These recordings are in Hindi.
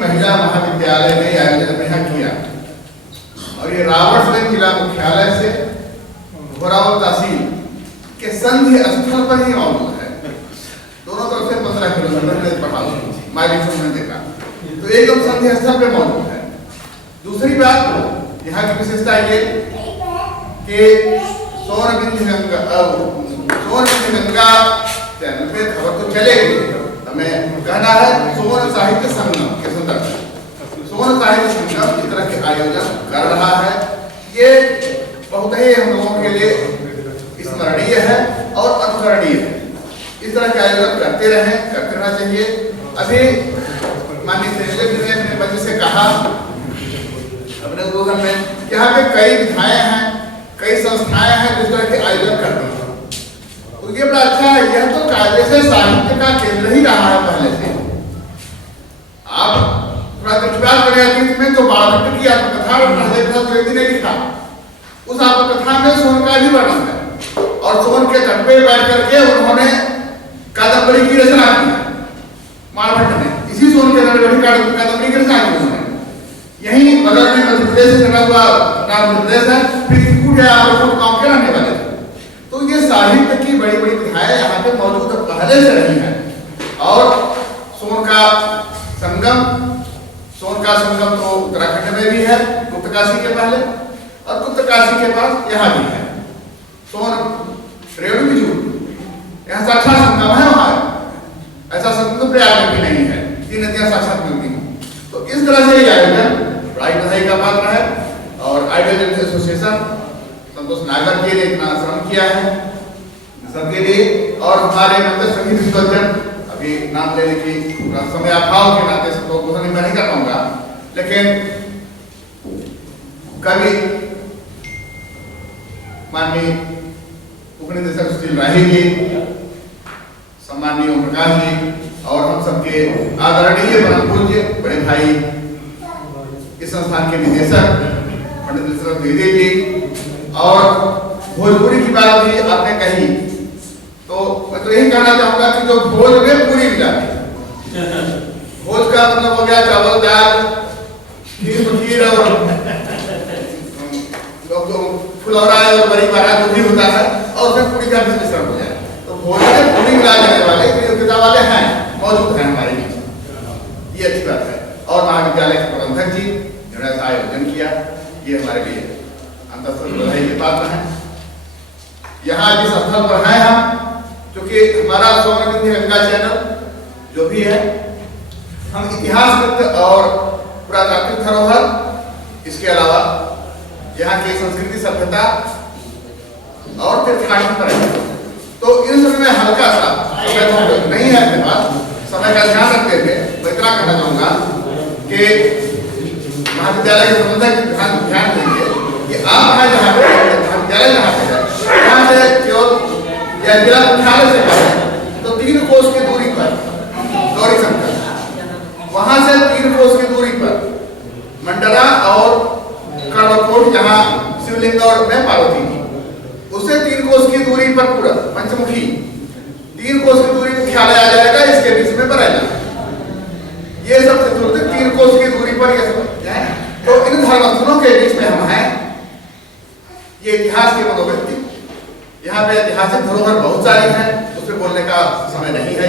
महिला महाविद्यालय ने आयोजन यहाँ किया और ये रावटगंज जिला मुख्यालय से घोरावल तहसील के संधि स्थल पर ही मौजूद है। दोनों तरफ से 15 किलोमीटर बढ़ा माइलेज में देखा तो एकदम संधि स्थल पे मौजूद है। दूसरी बात यहाँ की विशेषता ये कि सोनबिंद गंगा चैनल पे खबर तो चलेगी, हमें कहना है सोन साहित्य संगम के संदर्भ में सोन साहित्य संगम इस तरह के आयोजन कर रहा है। ये बहुत ही हम लोगों के लिए स्मरणीय है और अनुकरणीय है। इस तरह के आयोजन करते रहना चाहिए। अभी माननीय संयोजक जी ने अपने बच्चे से कहा अपने उद्बोधन में कि यहाँ पे कई विधाएं हैं, कई संस्थाएं हैं जिस तरह के आयोजन करते हैं, तो ये बड़ा अच्छा है। यह तो कायदे से साहित्य का केंद्र ही रहा है पहले से। आप थोड़ा विश्वास करें अतीत में तो बालभट्ट की आत्मकथा द्विवेदी ने लिखा, उस आत्मकथा में सोन का भी वर्णन है और सोन के तट पे बैठ करके उन्होंने कादम्बरी की रचना की। बालभट्ट ने इसी सोन के तट पर कादम्बरी की रचना की उन्होंने। यही बगल में मध्य प्रदेश से लगा हुआ नाम प्रदेश है, फिर त्रिकुट है, आप गाँव के रहने वाले थे। तो ये साहित्य की बड़ी बड़ी विधाएं यहाँ पे मौजूद पहले से रही हैं। और सोन का संगम तो उत्तराखंड में भी है, गुप्तकाशी के पहले, और गुप्तकाशी के पास यहाँ भी है सोन रेणु बिजू, यहाँ साक्षात संगम है। वहाँ ऐसा संगम तो प्रयाग में भी नहीं है, 3 नदियां साक्षात मिलती हैं। तो इस तरह से ये आयोजन बड़ाई बधाई का पात्र है। और आइडियल एसोसिएशन संतोष नागर जी ने इतना श्रम किया है सबके लिए, और हमारे मंदिर सभी विद्वजन अभी नाम लेने की समय अभाव के नाते सबको घोषणा मैं नहीं कर पाऊंगा, लेकिन कवि माननीय उपनिदेशक सुशील राही जी, सम्माननीय ओम प्रकाश जी और हम सबके आदरणीय परम पूज्य बड़े भाई इस संस्थान के निदेशक पंडित द्विवेदी जी, और भोजपुरी की बात भी आपने कही तो मैं तो यही कहना चाहूंगा कि जो भोज में पूरी मिलाती, भोज का मतलब हो गया चावल दाल खीर और फुलौरा और बड़ी बारा जो भी होता है, और फिर पूरी का भी मिश्रण हो जाए। तो भोज में पूरी मिला जाने वाले योग्यता वाले हैं, मौजूद हैं हमारे बीच, ये अच्छी बात है। और महाविद्यालय के प्रबंधक जी जिन्होंने ऐसा आयोजन किया, ये हमारे लिए बधाई के पात्र हैं। यहाँ जिस स्थल पर हैं हम, क्योंकि हमारा सोनबिंद गंगा चैनल जो भी है, हम इतिहास और पुरातात्विक धरोहर, इसके अलावा यहाँ की संस्कृति सभ्यता और तीर्थाटन पर है। तो इन सब में हल्का सा समय नहीं है अपने पास, समय का ध्यान रखते हुए मैं इतना कहना चाहूंगा कि महाविद्यालय के प्रबंधक ध्यान देंगे कि आप हैं जहाँ पे महाविद्यालय जहाँ पे है, यहाँ से केवल या जिला मुख्यालय से पहले तो 3 कोस की दूरी पर गौरी शंकर, वहां से 3 कोस की दूरी पर मंडरा और कर्णकोट जहाँ शिवलिंग और मैं पार्वती की, उससे 3 कोस की दूरी पर पूरा पंचमुखी 3 कोस की दूरी मुख्यालय आ जाएगा, इसके बीच में बरेला, ये सब चतुर्थ 3 कोस की दूरी पर ये सब है। तो इन धर्मस्थलों के बीच में हम हैं। ये इतिहास की मनोवृत्ति, यहाँ पे ऐतिहासिक धरोहर बहुत सारी है, उस पर बोलने का समय नहीं है।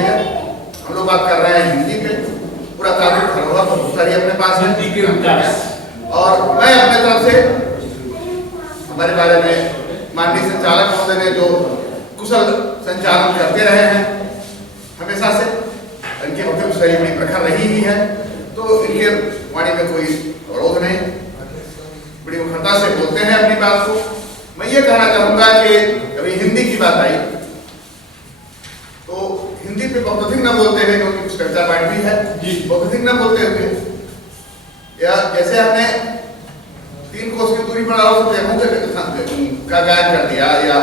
हम लोग बात कर रहे हैं हिंदी पे, पुरातात्विक धरोहर बहुत सारी अपने पास है। और मैं अपने तरफ से हमारे बारे में माननीय संचालक महोदय ने जो कुशल संचालन करते रहे हैं, हमेशा से, इनकी वक्तव्य शैली बड़ी प्रखर रही ही है, तो इनके वाणी में कोई अवरोध नहीं, बड़ी मुखरता से बोलते हैं अपनी बात को। मैं ये कहना चाहूंगा कि अभी हिंदी की बात आई तो हिंदी पे बहुत अधिक न बोलते हैं, क्योंकि कुछ चर्चा पाठ भी है, बहुत अधिक न बोलते हुए, या जैसे हमने 3 कोस की दूरी पर का गायन कर दिया या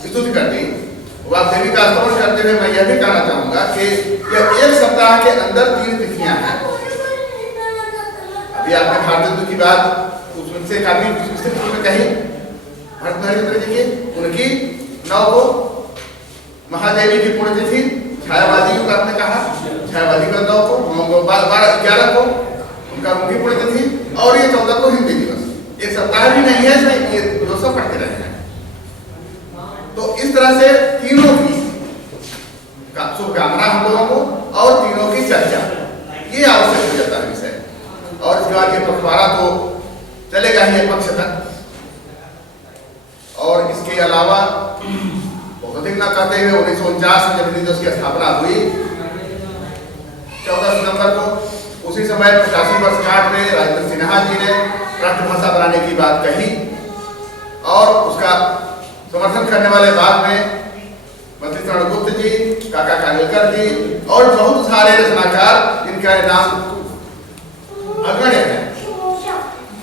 स्तुति कर दी, वाग्देवी का स्तवन करते हुए मैं यह भी कहना चाहूंगा कि यह 1 सप्ताह के अंदर 3 तिथियां हैं। अभी आपने भारत की बात उससे काफी विस्तृत रूप में कही, भरतनाट्यम जी की, उनकी 9 को महादेवी की पुण्यतिथि, छायावादी का आपने कहा, छायावादी का 9 को, 11 को उनका उनकी पुण्यतिथि, और ये 14 को हिंदी दिवस। 1 सप्ताह भी नहीं है, ये 200 पढ़ते रहे हैं। तो इस तरह से तीनों की शुभकामना हम लोगों को और तीनों की चर्चा, ये आवश्यक हो जाता है विषय। और इसके बाद ये पखवाड़ा तो चलेगा ही पक्ष तक, और इसके अलावा बहुत अधिक न कहते हुए 1949 में जब हिंदी दिवस की स्थापना हुई 14 सितंबर को, उसी समय 85 वर्षगांठ में राजेंद्र सिन्हा जी ने राष्ट्रभाषा बनाने की बात कही, और उसका समर्थन करने वाले बाद में मंत्री तरणगुप्त जी, काका कालेलकर जी और बहुत सारे रचनाकार जिनका नाम अग्रण्य है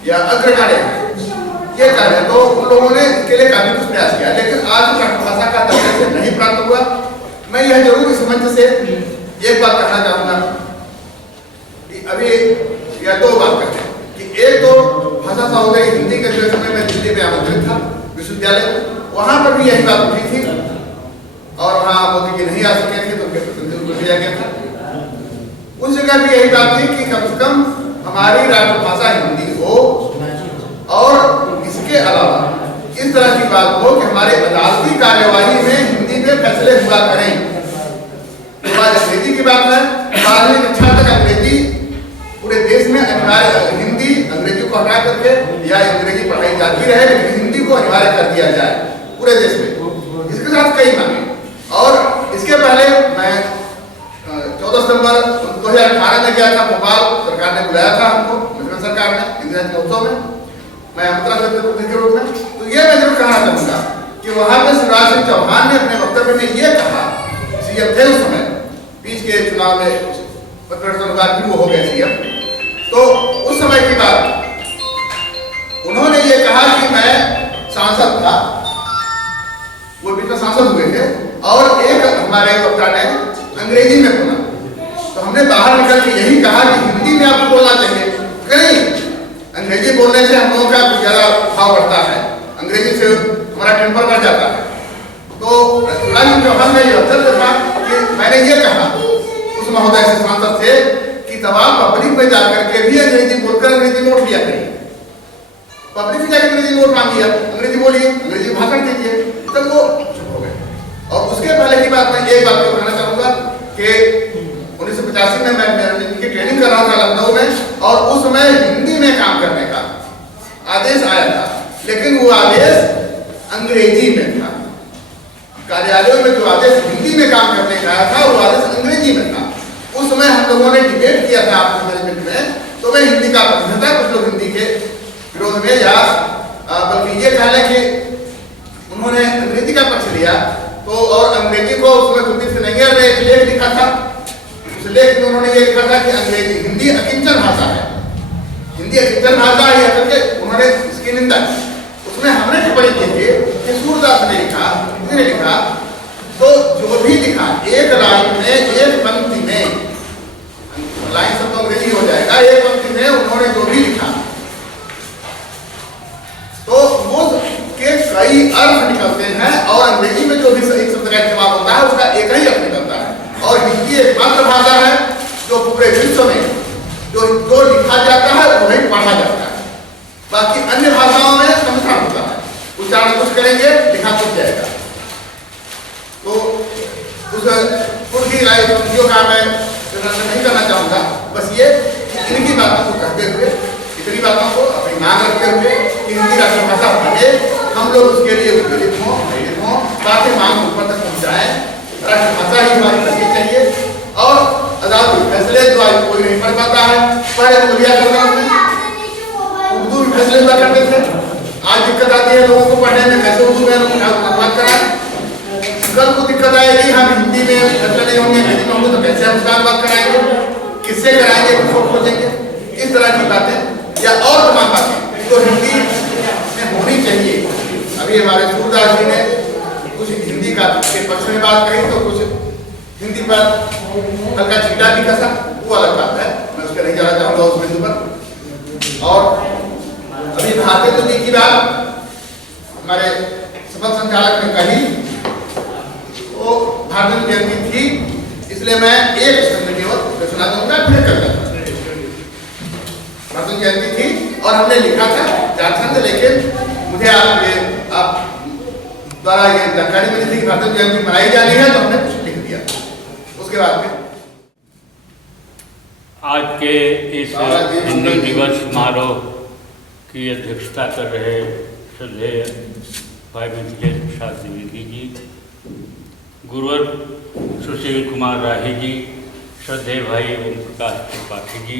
या अग्रगण्य है, ये कह तो उन लोगों ने इसके लिए काफी कुछ प्रयास किया, लेकिन आज राष्ट्रभाषा का दर्जा से नहीं प्राप्त हुआ। मैं यह जरूर इस मंच से एक बात कहना चाहूंगा कि अभी यह 2 बात करते हैं कि एक तो भाषा सहोदरी हिंदी के जो समय में दिल्ली में आमंत्रित था विश्वविद्यालय में, वहां पर भी यही बात उठी थी, और वहां मोदी जी नहीं आ सके थे तो उनके प्रतिनिधि को भेजा गया था। उस जगह भी यही बात थी कि कम से कम हमारी राष्ट्रभाषा हिंदी हो, और इसके अलावा इस तरह की बात हो कि हमारे अदालती कार्यवाही में हिंदी में फैसले हुआ करें। तो आज अंग्रेजी की बात है, 12वीं कक्षा तक अंग्रेजी पूरे देश में अनिवार्य, हिंदी अंग्रेजी को हटा करके या अंग्रेजी पढ़ाई जाती रहे, लेकिन हिंदी को अनिवार्य कर दिया जाए पूरे देश में। इसके साथ कई मांगे, और इसके पहले मैं 14 सितंबर 2018 में गया था भोपाल, सरकार ने बुलाया था हमको, मध्यप्रदेश सरकार ने इंदिरा महोत्सव में, मैं आमंत्रण के रूप में। तो ये मैं जरूर कहना चाहूंगा कि वहां पे शिवराज सिंह चौहान ने अपने वक्तव्य में ये कहा, सीएम थे उस समय, बीच के चुनाव में परिवर्तन बाद भी वो हो गए सीएम, तो उस समय की बात उन्होंने ये कहा कि मैं सांसद था, वो बीच में सांसद हुए थे, और एक हमारे वक्ता ने अंग्रेजी में बोला, तो हमने बाहर निकल के यही कहा कि हिंदी में आपको बोलना चाहिए, कहीं अंग्रेजी बोलने से हम लोगों का ज्यादा भाव बढ़ता है, अंग्रेजी से हमारा टेम्पर बढ़ जाता है। तो शिवराज चौहान ने यह अवसर देखा कि मैंने ये कहा उस महोदय से, सांसद थे, कि तब आप पब्लिक में जाकर के भी अंग्रेजी बोलकर अंग्रेजी वोट लिया करिए, पब्लिक से जाकर अंग्रेजी वोट मांगिए, अंग्रेजी बोलिए, अंग्रेजी भाषण दीजिए, तब वो चुप हो गए। और उसके पहले की बात मैं एक बात कहना चाहूंगा कि 1985 में मैं इनकी ट्रेनिंग कर रहा था लखनऊ में, और उस समय हिंदी में काम करने का आदेश आया था, लेकिन वो आदेश अंग्रेजी में था। कार्यालयों में जो आदेश हिंदी में काम करने का आया था, वो आदेश अंग्रेजी में था। उस समय हम लोगों ने डिबेट किया था आपके मैनेजमेंट में, तो मैं हिंदी का पक्ष था, कुछ लोग हिंदी के विरोध में, या बल्कि ये कहना कि उन्होंने अंग्रेजी का पक्ष लिया। तो और अंग्रेजी को उसमें कुलदीप सिंह ने एक लेख लिखा था, उस लेख में उन्होंने ये लिखा था कि अंग्रेजी हिंदी अकिंचन भाषा है, हिंदी अकिंचन भाषा है करके उन्होंने इसकी निंदा की। उसमें हमने टिप्पणी की थी कि सूरदास ने लिखा, किसने लिखा, तो जो भी लिखा एक लाइन में, एक पंक्ति में, लाइन सब तो अंग्रेजी हो जाएगा, एक पंक्ति में उन्होंने जो भी लिखा तो वो के कई अर्थ निकलते हैं, और अंग्रेजी में जो भी एक शब्द का इस्तेमाल होता है उसका एक ही अर्थ निकलता है। और हिंदी एकमात्र भाषा है जो पूरे विश्व में जो लिखा जाता है वही पढ़ा जाता है, बाकी अन्य भाषाओं में समझा होता है, उच्चारण कुछ करेंगे, लिखा कुछ जाएगा। तो उस उनकी राय का मैं नहीं करना चाहूंगा, बस ये इनकी बातों को कहते हुए, इतनी बातों को अपनी मांग रखते हुए कि हिंदी राष्ट्रभाषा बने, हम लोग उसके लिए उत्पीड़ित हों, प्रेरित हों, ताकि मांग ऊपर तक पहुंचाएं। राष्ट्रभाषा ही हमारी करनी चाहिए। फैसले जो आज कोई नहीं पढ़ पाता है, पहले तो लिया करता था, उर्दू में फैसले हुआ करते थे। आज दिक्कत आती है लोगों को पढ़ने में, कैसे उर्दू में अनुवाद कराएं। कल को दिक्कत आएगी, हम हिंदी में फैसले नहीं होंगे, हिंदी में होंगे तो कैसे हम उसका अनुवाद कराएंगे, किससे कराएंगे, किसको खोजेंगे, इस तरह की बातें या और तमाम बातें तो हिंदी में होनी चाहिए। अभी हमारे सूरदास जी ने कुछ हिंदी का के पक्ष में बात कही तो कुछ हिंदी पर हल्का छीटा भी कसा, वो अलग बात है, मैं उसका नहीं जाना चाहूँगा उस बिंदु पर। और अभी भारतेंदु जी की बात हमारे सफल संचालक ने कही, वो भारतेंदु जयंती थी, इसलिए मैं एक शब्द केवल सुना दूंगा, फिर कर दूंगा। भारतेंदु जयंती थी और हमने लिखा था झारखंड, लेकिन मुझे आप द्वारा ये जानकारी मिली थी कि भारतेंदु जयंती मनाई जा रही है, तो हमने कुछ लिख दिया। उसके बाद में आज के इस हिंदी दिवस समारोह की अध्यक्षता कर रहे श्रद्धेय भाई मिथिलेश प्रसाद द्विवेदी जी, गुरुवर सुशील कुमार राही जी, श्रद्धेय भाई ओम प्रकाश त्रिपाठी जी,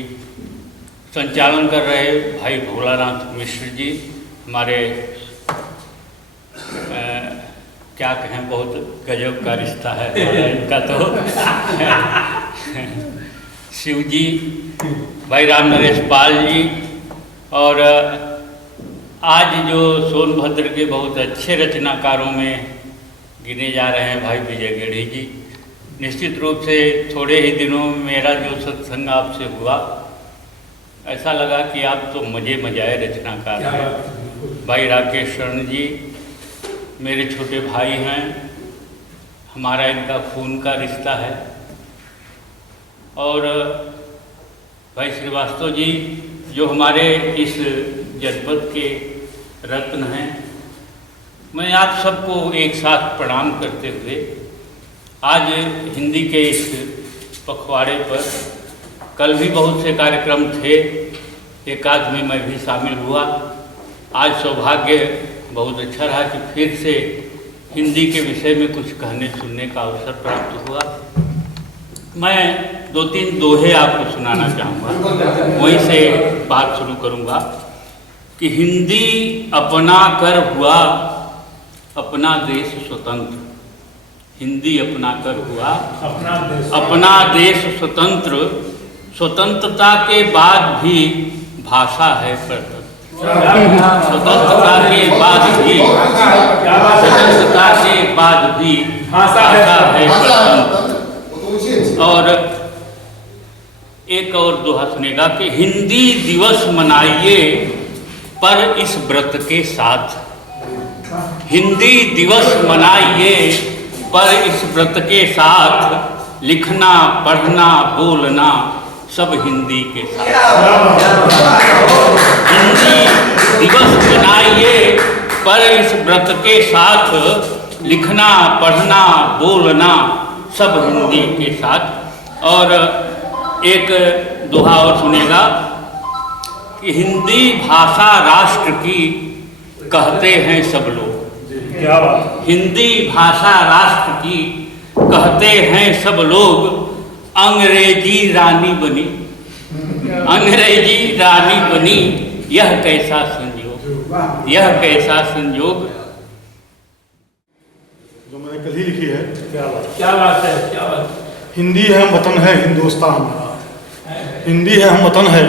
संचालन कर रहे भाई भोलानाथ मिश्र जी, हमारे क्या कहें, बहुत गजब का रिश्ता है इनका तो शिव जी, भाई राम नरेश पाल जी, और आज जो सोनभद्र के बहुत अच्छे रचनाकारों में गिने जा रहे हैं भाई विजय गेढ़ी जी। निश्चित रूप से थोड़े ही दिनों में मेरा जो सत्संग आपसे हुआ, ऐसा लगा कि आप तो मज़े रचनाकार हैं। भाई राकेश शरण जी मेरे छोटे भाई हैं, हमारा इनका खून का रिश्ता है। और भाई श्रीवास्तव जी जो हमारे इस जनपद के रत्न हैं, मैं आप सबको एक साथ प्रणाम करते हुए आज हिंदी के इस पखवाड़े पर, कल भी बहुत से कार्यक्रम थे, एक आध में मैं भी शामिल हुआ। आज सौभाग्य बहुत अच्छा रहा कि फिर से हिंदी के विषय में कुछ कहने सुनने का अवसर प्राप्त हुआ। मैं दो तीन दोहे आपको सुनाना चाहूँगा, वहीं से बात शुरू करूँगा कि हिंदी अपना कर हुआ अपना देश स्वतंत्र, हिंदी अपना कर हुआ अपना देश स्वतंत्र, स्वतंत्रता के बाद भी भाषा है परतंत्र, स्वतंत्रता के बाद भी भाषा है परतंत्र। और एक और दोहा सुनेगा कि हिंदी दिवस मनाइए पर इस व्रत के साथ, हिंदी दिवस मनाइए पर इस व्रत के साथ, लिखना पढ़ना बोलना सब हिंदी के साथ। हिंदी दिवस मनाइए पर इस व्रत के साथ, लिखना पढ़ना बोलना सब हिंदी के साथ। और एक दोहा और सुनेगा कि हिंदी भाषा राष्ट्र की कहते हैं सब लोग, क्या बात, हिंदी भाषा राष्ट्र की कहते हैं सब लोग, अंग्रेजी रानी बनी, अंग्रेजी रानी बनी, यह कैसा संयोग, यह कैसा संयोग। जो मैंने कल ही लिखी है, क्या बात है, क्या बात। हिंदी है हम वतन है हिंदुस्तान हमारा, हिंदी है हम वतन है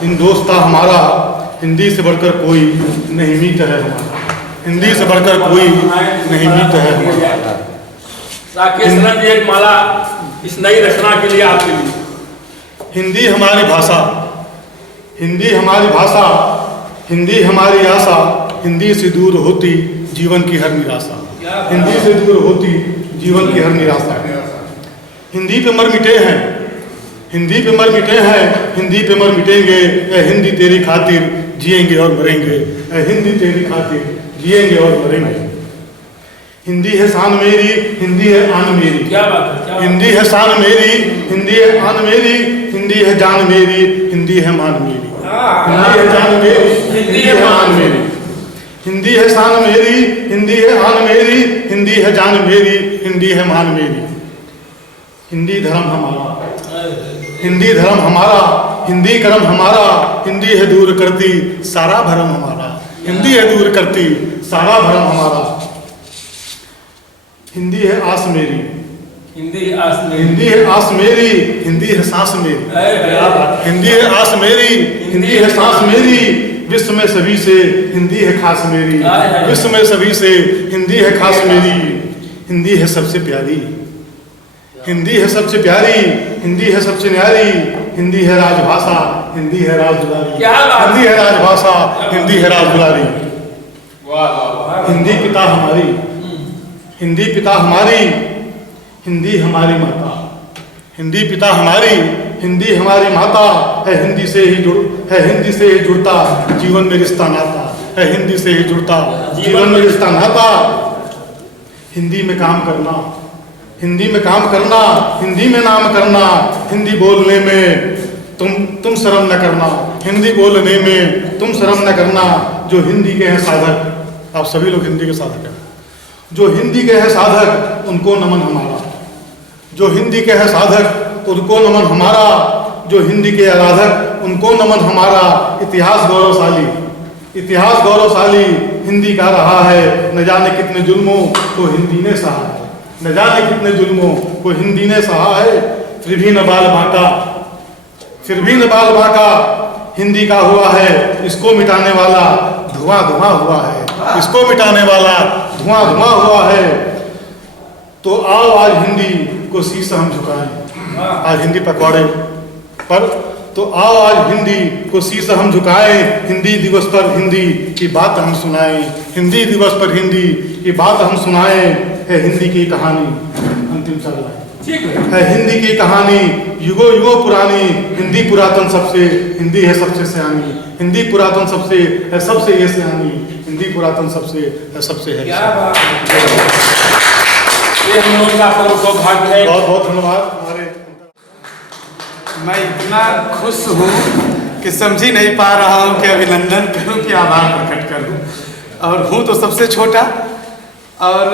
हिंदुस्तान हमारा, हिंदी से बढ़कर कोई नहीं मीत है हमारा, हिंदी से बढ़कर कोई नहीं मीत है हमारा। राकेश रंग एक माला इस नई रचना के लिए आपके लिए। हिंदी हमारी भाषा, हिंदी हमारी भाषा, हिंदी हमारी आशा, हिंदी से दूर होती जीवन की हर निराशा, हिंदी से दूर होती जीवन की हर निराशा। हिंदी पे मर मिटे हैं, हिंदी पे मर मिटे हैं, हिंदी पे मर मिटेंगे, ए हिंदी तेरी खातिर जिएंगे और मरेंगे, ए हिंदी तेरी खातिर जिएंगे और मरेंगे। हिंदी है शान मेरी, हिंदी है आन मेरी, क्या बात है, क्या हिंदी है शान मेरी, हिंदी है आन मेरी, हिंदी है जान मेरी, हिंदी है मान मेरी, हिंदी है जान मेरी, हिंदी है मान मेरी, हिंदी है शान मेरी, हिंदी है आन मेरी, हिंदी है जान मेरी, हिंदी है मान मेरी। हिंदी धर्म हमारा, हिंदी धर्म हमारा, हिंदी कर्म हमारा, हिंदी है दूर करती सारा भरम हमारा, हिंदी है दूर करती सारा भरम हमारा। हिंदी है आस मेरी, हिंदी आस में हिंदी है आस मेरी, हिंदी है सांस मेरी, हिंदी है आस मेरी, हिंदी है सांस मेरी, विश्व में सभी से हिंदी है खास मेरी, विश्व में सभी से हिंदी है खास मेरी। हिंदी है सबसे प्यारी, हिंदी है सबसे प्यारी, हिंदी है सबसे न्यारी, हिंदी है राजभाषा, हिंदी है राजदुलारी, हिंदी है राजभाषा, हिंदी है राजदुलारी। हिंदी पिता हमारी, हिंदी पिता हमारी, हिंदी हमारी माता, हिंदी पिता हमारी, हिंदी हमारी माता है, हिंदी से ही जुड़ता जीवन में रिश्ता नाता है, हिंदी से ही जुड़ता जीवन में रिश्ता नाता। हिंदी में काम करना, हिंदी में काम करना, हिंदी में नाम करना, हिंदी बोलने में तुम शर्म न करना, हिंदी बोलने में तुम शर्म न करना। जो हिंदी के हैं साधक, आप सभी लोग हिंदी के साधक हैं, जो हिंदी के हैं साधक उनको नमन हमारा, जो हिंदी के हैं साधक उनको नमन हमारा, जो हिंदी के आराधक उनको नमन हमारा। इतिहास गौरवशाली, इतिहास गौरवशाली हिंदी का रहा है, न जाने कितने जुल्मों को हिंदी ने सहा है, न जाने कितने जुल्मों को हिंदी ने सहा है। फिर भी न बाल बांका, फिर भी न बाल बांका, हिंदी का हुआ है इसको मिटाने वाला धुआं धुआं हुआ है, इसको मिटाने वाला धुआं धुआं हुआ है। तो आओ आज हिंदी को शीश हम झुकाएं, आज हिंदी पखवाड़े पर, तो आओ आज हिंदी को शीश हम झुकाएं, हिंदी दिवस पर हिंदी की बात हम सुनाएं, हिंदी दिवस पर हिंदी की बात हम सुनाएं। है हिंदी की कहानी, अंतिम चल रहा है हिंदी की कहानी युगों युगों पुरानी, हिंदी पुरातन सबसे, हिंदी है सबसे सियानी, हिंदी पुरातन सबसे है सबसे ये सियानी, हिंदी पुरातन सबसे है सबसे है। ये हम लोग का सौभाग्य है। बहुत बहुत धन्यवाद हमारे। मैं इतना खुश हूँ कि समझ ही नहीं पा रहा हूँ कि अभिनंदन करूँ कि आभार प्रकट करूँ, और हूँ तो सबसे छोटा। और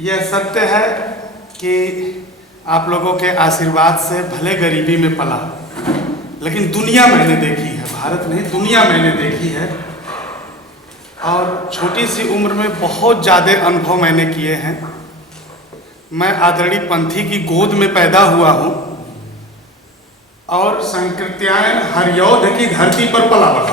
यह सत्य है कि आप लोगों के आशीर्वाद से भले गरीबी में पला, लेकिन दुनिया मैंने देखी है, भारत नहीं दुनिया मैंने देखी है। और छोटी सी उम्र में बहुत ज़्यादा अनुभव मैंने किए हैं। मैं आदरणीय पंथी की गोद में पैदा हुआ हूँ और संकृत्यायन हरियौध की धरती पर पला बढ़ा।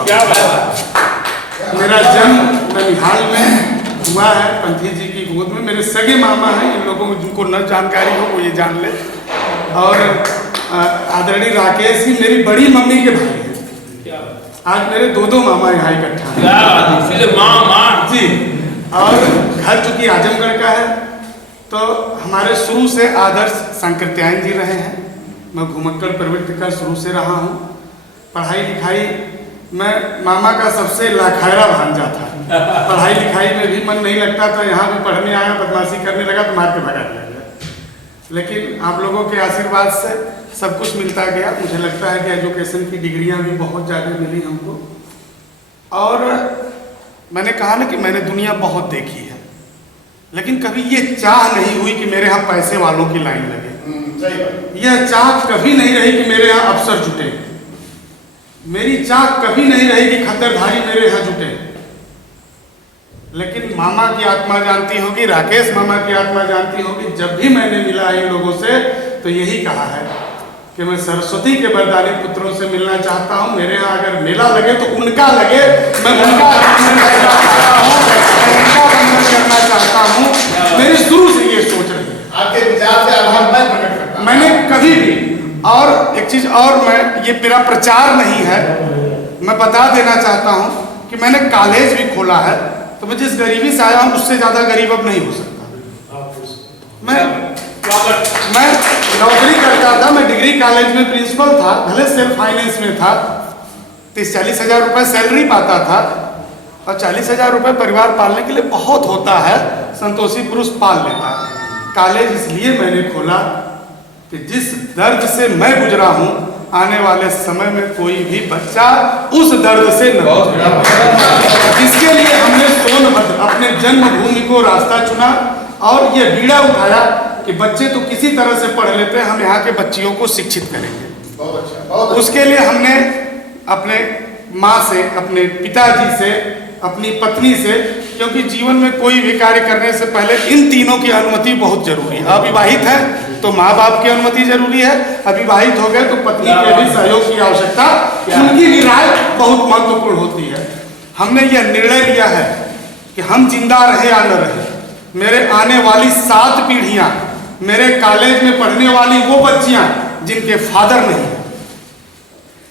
मेरा जन्म ननिहाल में हुआ है, पंथी जी की गोद में। मेरे सगे मामा हैं, इन लोगों को जिनको न जानकारी हो वो ये जान ले। और आदरणीय राकेश ही मेरी बड़ी मम्मी के भाई हैं। आज मेरे दो मामा यहाँ इकट्ठा हैं जी। और घर चूँकि आजमगढ़ का है, तो हमारे शुरू से आदर्श संकृत्यायन जी रहे हैं। मैं घुमक्कड़ प्रवृत्ति का शुरू से रहा हूँ। पढ़ाई लिखाई मैं मामा का सबसे लाखैरा भांजा था। पढ़ाई लिखाई में भी मन नहीं लगता था, यहाँ भी पढ़ने आया, बदमाशी करने लगा तो मार के भगा दिया गया। लेकिन आप लोगों के आशीर्वाद से सब कुछ मिलता गया। मुझे लगता है कि एजुकेशन की डिग्रियाँ भी बहुत ज़्यादा मिली हमको। और मैंने कहा ना कि मैंने दुनिया बहुत देखी है, लेकिन कभी ये चाह नहीं हुई कि मेरे यहाँ पैसे वालों की लाइन लगे। यह चाह कभी नहीं रही कि मेरे यहाँ अफसर जुटे, मेरी चाह कभी नहीं रही कि खतरधारी मेरे यहाँ जुटे। लेकिन मामा की आत्मा जानती होगी, राकेश मामा की आत्मा जानती होगी, जब भी मैंने मिला इन लोगों से तो यही कहा है कि मैं सरस्वती के वरदानी पुत्रों से मिलना चाहता हूँ। मेरे यहाँ अगर मेला लगे तो उनका लगे, मैं उनका करना चाहता हूँ। मेरी शुरू से ये सोच रही है। आपके विचार से आभार मैं प्रकट करता हूं। मैंने कभी भी, और एक चीज और, मैं ये मेरा प्रचार नहीं है, मैं बता देना चाहता हूँ कि मैंने कॉलेज भी खोला है। तो मैं जिस गरीबी से आया हूँ उससे ज्यादा गरीब अब नहीं हो सकता। मैं नौकरी करता था, मैं डिग्री कॉलेज में प्रिंसिपल था, भले सेल्फ फाइनेंस में था। 30-40 हज़ार रुपये सैलरी पाता था, और 40 हज़ार रुपये परिवार पालने के लिए बहुत होता है, संतोषी पुरुष पाल लेता है। कॉलेज इसलिए मैंने खोला कि जिस दर्द से मैं गुजरा हूँ, आने वाले समय में कोई भी बच्चा उस दर्द से न गुजरे। इसके लिए हमने सोनभद्र अपने जन्मभूमि को रास्ता चुना और ये बीड़ा उठाया कि बच्चे तो किसी तरह से पढ़ लेते हैं, हम यहाँ के बच्चियों को शिक्षित करेंगे। बहुत अच्छा, बहुत अच्छा। उसके लिए हमने अपने माँ से, अपने पिताजी से, अपनी पत्नी से, क्योंकि जीवन में कोई भी कार्य करने से पहले इन तीनों की अनुमति बहुत जरूरी है। अविवाहित है तो माँ बाप की अनुमति जरूरी है, अविवाहित हो गए तो पत्नी के भी सहयोग की आवश्यकता, उनकी भी राय बहुत महत्वपूर्ण होती है। हमने यह निर्णय लिया है कि हम जिंदा रहे या न रहे, मेरे आने वाली 7 पीढ़ियां, मेरे कॉलेज में पढ़ने वाली वो बच्चियां जिनके फादर नहीं है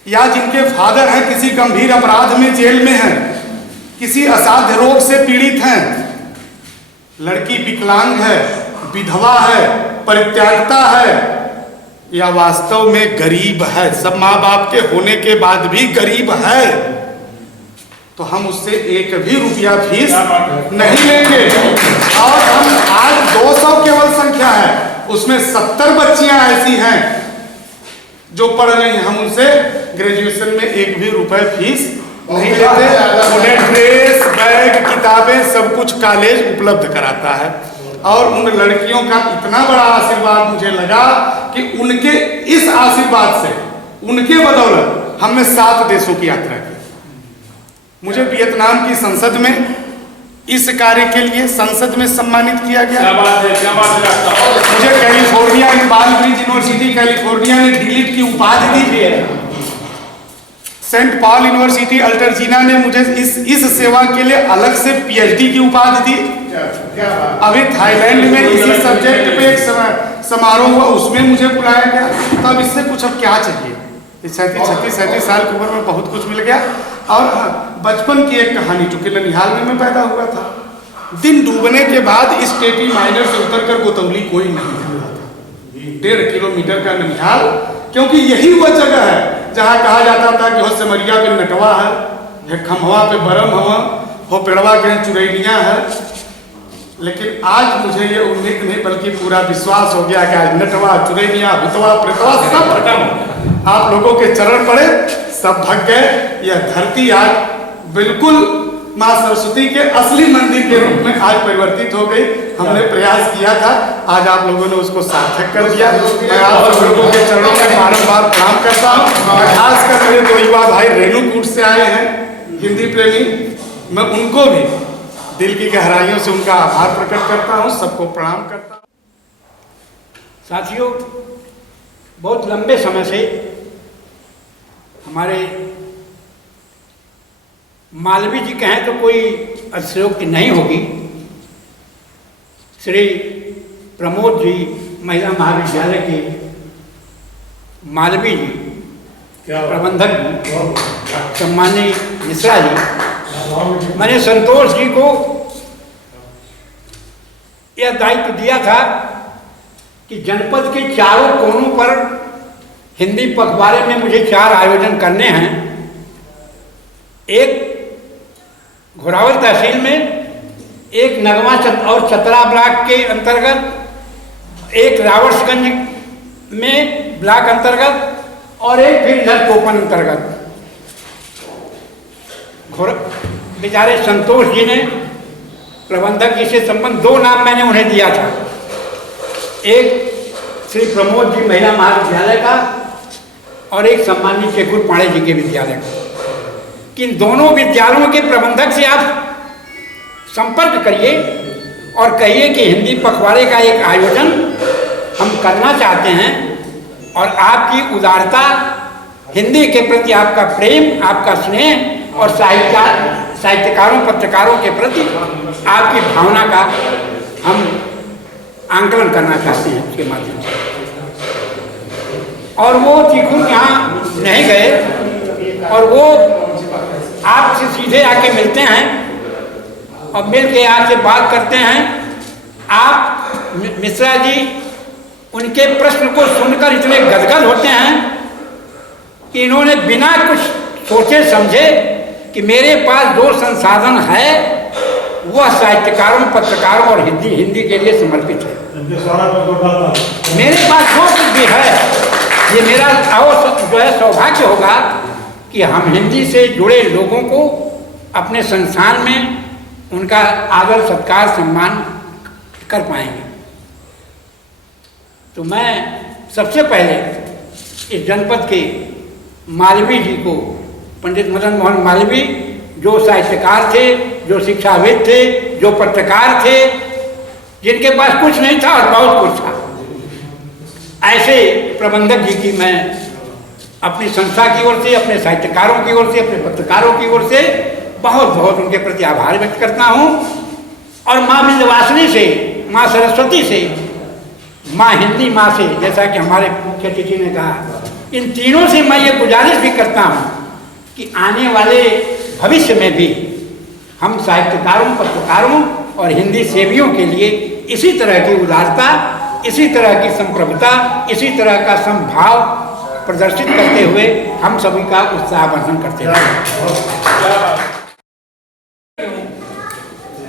या जिनके फादर हैं किसी गंभीर अपराध में जेल में हैं, किसी असाध्य रोग से पीड़ित हैं, लड़की विकलांग है, विधवा है, परित्यागता है या वास्तव में गरीब है, सब माँ बाप के होने के बाद भी गरीब है, तो हम उससे 1 भी रुपया फीस नहीं लेंगे। और हम आज 200 केवल संख्या है, उसमें 70 बच्चियां ऐसी हैं जो पढ़ रही हैं, हम उनसे ग्रेजुएशन में 1 भी रुपए फीस नहीं लेते। उन्हें ड्रेस, बैग, किताबें सब कुछ कॉलेज उपलब्ध कराता है। और उन लड़कियों का इतना बड़ा आशीर्वाद मुझे लगा कि उनके इस आशीर्वाद से, उनके बदौलत हमने 7 देशों की यात्रा की। मुझे वियतनाम की संसद में इस कार्य के लिए संसद में सम्मानित किया गया। क्या बात है, क्या बात है। मुझे कैलिफोर्निया बालब्रिज यूनिवर्सिटी कैलिफोर्निया ने डीलिट की उपाधि दी है। सेंट पॉल यूनिवर्सिटी अल्टरजीना ने मुझे इस सेवा के लिए अलग से पीएचडी की उपाधि दी। अभी थाईलैंड में इसी सब्जेक्ट पे एक समारोह हुआ, उसमें मुझे बुलाया गया। तो अब इससे कुछ अब क्या चाहिए? 36 साल की उम्र में बहुत कुछ मिल गया। और बचपन की एक कहानी, चूंकि ननिहाल में मैं पैदा हुआ था, दिन डूबने के बाद इस टेटी माइनर से उतरकर गोतौली कोई नहीं जाता था। 1.5 किलोमीटर का ननिहाल, क्योंकि यही वह जगह है जहाँ कहा जाता था कि हो सिमरिया पे नटवा है, खमहवा पे बरम हवा हो, पेड़वा के चुरैलियाँ है। लेकिन आज मुझे ये उम्मीद नहीं बल्कि पूरा विश्वास हो गया कि आज नटवा, चुरैलिया, भुतवा, प्रेतवा सब खत्म, आप लोगों के चरण पड़े, सब भग गए। यह धरती आज बिल्कुल माँ सरस्वती के असली मंदिर के रूप में आज परिवर्तित हो गई। हमने प्रयास किया था, आज आप लोगों ने उसको सार्थक कर दिया। मैं आप सब लोगों के चरणों में बारंबार प्रणाम करता हूँ। खासकर मेरे 2 युवा भाई रेणुकूट से आए हैं, हिंदी प्रेमी, मैं उनको भी दिल की गहराइयों से उनका आभार प्रकट करता हूँ, सबको प्रणाम करता हूँ। साथियों, बहुत लंबे समय से हमारे मालवीय जी कहें तो कोई अतिशयोक्ति नहीं होगी, श्री प्रमोद जी महिला महाविद्यालय के मालवीय जी, प्रबंधक जी, सम्माननीय मिश्रा जी, मैंने संतोष जी को यह दायित्व दिया था कि जनपद के चारों कोनों पर हिंदी पखवाड़े में मुझे 4 आयोजन करने हैं। एक घोरावल तहसील में, एक नगवा और चतरा ब्लॉक के अंतर्गत, एक रावटगंज में ब्लॉक अंतर्गत, और एक फिर इधर कोपन अंतर्गत। बेचारे संतोष जी ने, प्रबंधक जी से संबंध 2 नाम मैंने उन्हें दिया था, एक श्री प्रमोद जी महिला महाविद्यालय का और एक सम्माननीय शेखुर पांडे जी के विद्यालय का। किन दोनों विद्यालयों के प्रबंधक से आप संपर्क करिए और कहिए कि हिंदी पखवाड़े का एक आयोजन हम करना चाहते हैं, और आपकी उदारता, हिंदी के प्रति आपका प्रेम, आपका स्नेह और साहित्यकारों, पत्रकारों के प्रति आपकी भावना का हम आंकलन करना चाहते हैं उसके माध्यम से। और वो चीखुर यहाँ नहीं गए और वो आपसे सीधे आके मिलते हैं और मिल के आपसे बात करते हैं। आप मिश्रा जी उनके प्रश्न को सुनकर इतने गदगद होते हैं कि इन्होंने बिना कुछ सोचे समझे कि मेरे पास 2 संसाधन है, वह साहित्यकारों, पत्रकारों और हिंदी के लिए समर्पित है। मेरे पास जो कुछ भी है, ये मेरा जो है सौभाग्य होगा कि हम हिंदी से जुड़े लोगों को अपने संस्थान में उनका आदर, सत्कार, सम्मान कर पाएंगे। तो मैं सबसे पहले इस जनपद के मालवीय जी को, पंडित मदन मोहन मालवीय, जो साहित्यकार थे, जो शिक्षाविद थे, जो पत्रकार थे, जिनके पास कुछ नहीं था और बहुत कुछ था, ऐसे प्रबंधक जी की मैं अपनी संस्था की ओर से, अपने साहित्यकारों की ओर से, अपने पत्रकारों की ओर से बहुत बहुत उनके प्रति आभार व्यक्त करता हूँ। और माँ विंध्यवासिनी से, माँ सरस्वती से, माँ हिंदी माँ से, जैसा कि हमारे मुख्य अतिथि ने कहा, इन तीनों से मैं ये गुजारिश भी करता हूँ कि आने वाले भविष्य में भी हम साहित्यकारों, पत्रकारों और हिंदी सेवियों के लिए इसी तरह की उदारता, इसी तरह की संप्रभुता, इसी तरह का समभाव प्रदर्शित करते हुए हम सभी का उत्साहवर्धन करते हैं।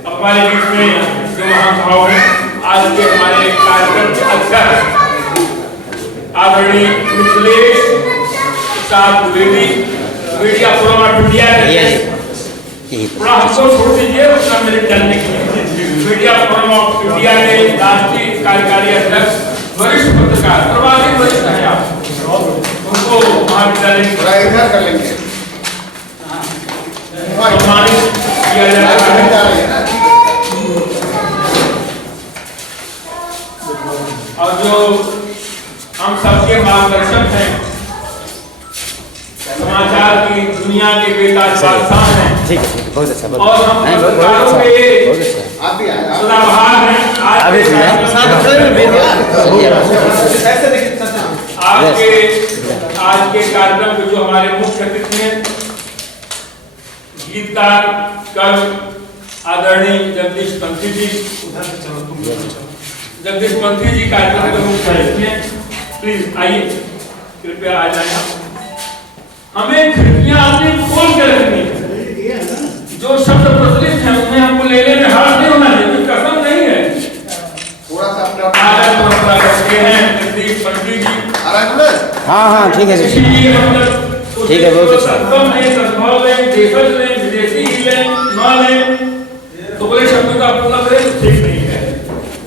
हमारे बीच में जो महानुभाव है, आज के हमारे कार्यक्रम के अध्यक्ष आदरणीय Mithilesh Prasad Dwivedi, media forum of India थोड़ा हमको छोड़ दीजिए, उसका मेरे चलने की मीडिया फोरम ऑफ इंडिया के राष्ट्रीय कार्यकारी अध्यक्ष, वरिष्ठ पत्रकार, सर्वाधिक वरिष्ठ हैं आप, उनको महाविद्यालय इधर कर लेंगे, सम्मानित किया जाता है। और जो हम सबके मार्गदर्शक हैं, समाचार की दुनिया के बेताज बादशाह हैं, ठीक है, बहुत अच्छा, और हम पत्रकारों के आप भी आए, सदाबहार हैं। आज के कार्यक्रम के जो हमारे मुख्य अतिथि हैं, गीतकार कवि आदरणीय जगदीश पंथी जी, जगदीश पंथी जी कार्यक्रम के मुख्य अतिथि हैं, प्लीज आइए, कृपया आ जाए। हमें खिड़कियां अपनी खोल कर रखनी है, जो शब्द प्रचलित है उन्हें हमको लेने में हाथ नहीं होना चाहिए, कसम नहीं है। थोड़ा सा अपना करते हैं जगदीश पंथी जी। हाँ हाँ ठीक है, ठीक है, बहुत अच्छा। तो बड़े शब्दों का पूर्ण करें तो ठीक नहीं है।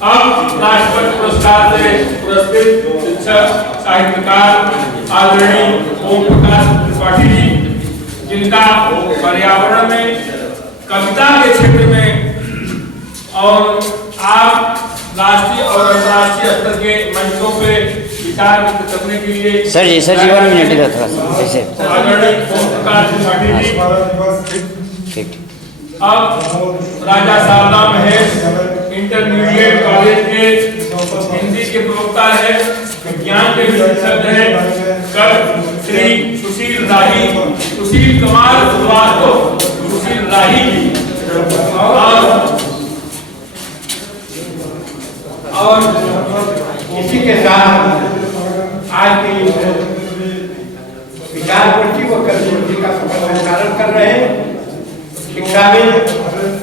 अब राष्ट्रपति पुरस्कार से पुरस्कृत शिक्षक साहित्यकार आदरणीय ओम प्रकाश त्रिपाठी जी, जिनका पर्यावरण में, कविता के क्षेत्र में और आप राष्ट्रीय और अंतर्राष्ट्रीय स्तर के मंचों पे विचार व्यक्त करने के लिए सर जी 1 मिनट इधर थोड़ा सा ऐसे, आदरणीय ओम प्रकाश त्रिपाठी जी। ठीक। अब राजा शारदा महेश इंटरमीडिएट कॉलेज के हिंदी के प्रवक्ता है, विज्ञान के विशेषज्ञ है, कवि श्री सुशील राही, सुशील कुमार श्रीवास्तव, सुशील राही जी। और इसी के साथ आज की विचार गोष्ठी व कर्मयोगी का सफल संचालन कर रहे हैं शिक्षाविद,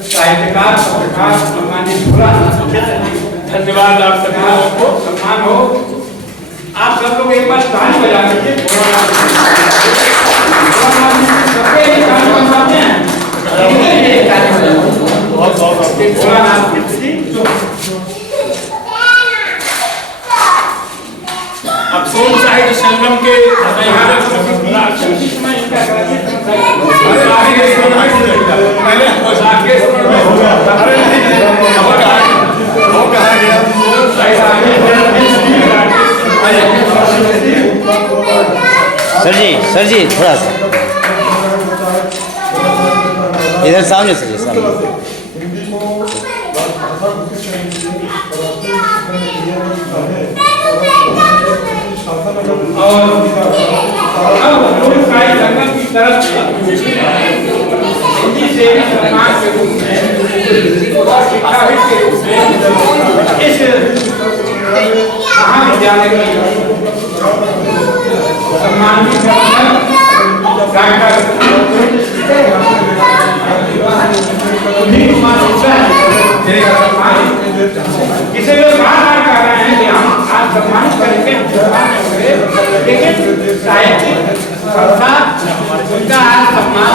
साहित्यकार, पत्रकार सम्मानित भोला, धन्यवाद आप सभी लोगों को, सम्मान हो। आप सब लोग एक बार ताली बजा दीजिए। अब सोम साहित्य संगम के सर जी थोड़ा सा इधर सामने सर जी, सामने। संगम की तरफ हिंदी से सम्मान के रूप में, शिक्षाविद के रूप में इस महाविद्यालय की सम्मानित जिसे लोग बार-बार कह रहे हैं कि हम आज सम्मानित करेंगे, हम सम्मान करेंगे, लेकिन साहित्यिक संस्था उनका आज सम्मान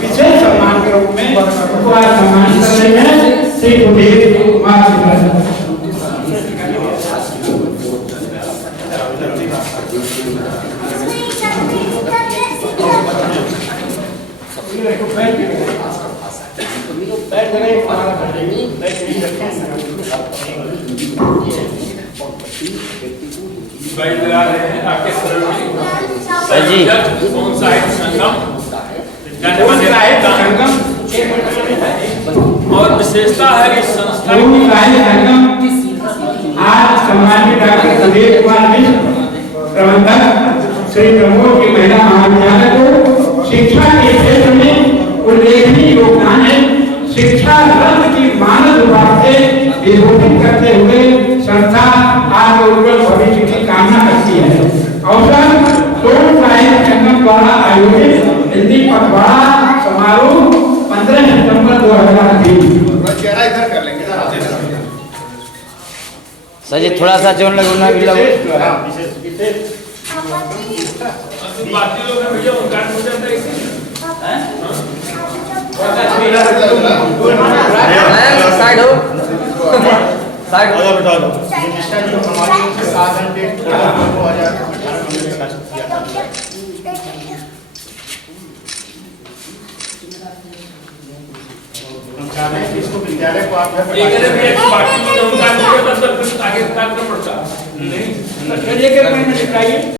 विशेष सम्मान के रूप में उनको आज सम्मानित कर रहे हैं श्री कुमार। बैठ लगा रहे हैं आपके शरण में जी। कौन साहित्य संगम और विशेषता है कि संस्था आज सम्मानित डॉक्टर सुधीर कुमार मिश्र प्रबंधक श्री प्रमोद की महिला महाविद्यालय को शिक्षा के क्षेत्र में उल्लेखनीय योगदान है शिक्षा रत्न की मानद विभाग से विभूषित करते हुए संस्था आज उज्जवल भविष्य की कामना करती है। अवसर सोन साहित्य संगम द्वारा आयोजित हिंदी पखवाड़ा समारोह 15 सितंबर 2020। चेहरा इधर कर लेंगे ना। सर जी थोड़ा सा जोन लगना भी लगो। बाकी लोग हैं भैया उनका हो जाता है इसी साइड हो साइड हो बेटा इसको विद्यालय को आप एक बाकी लोग उनका आगे कार्यक्रम पड़ता नहीं चलिए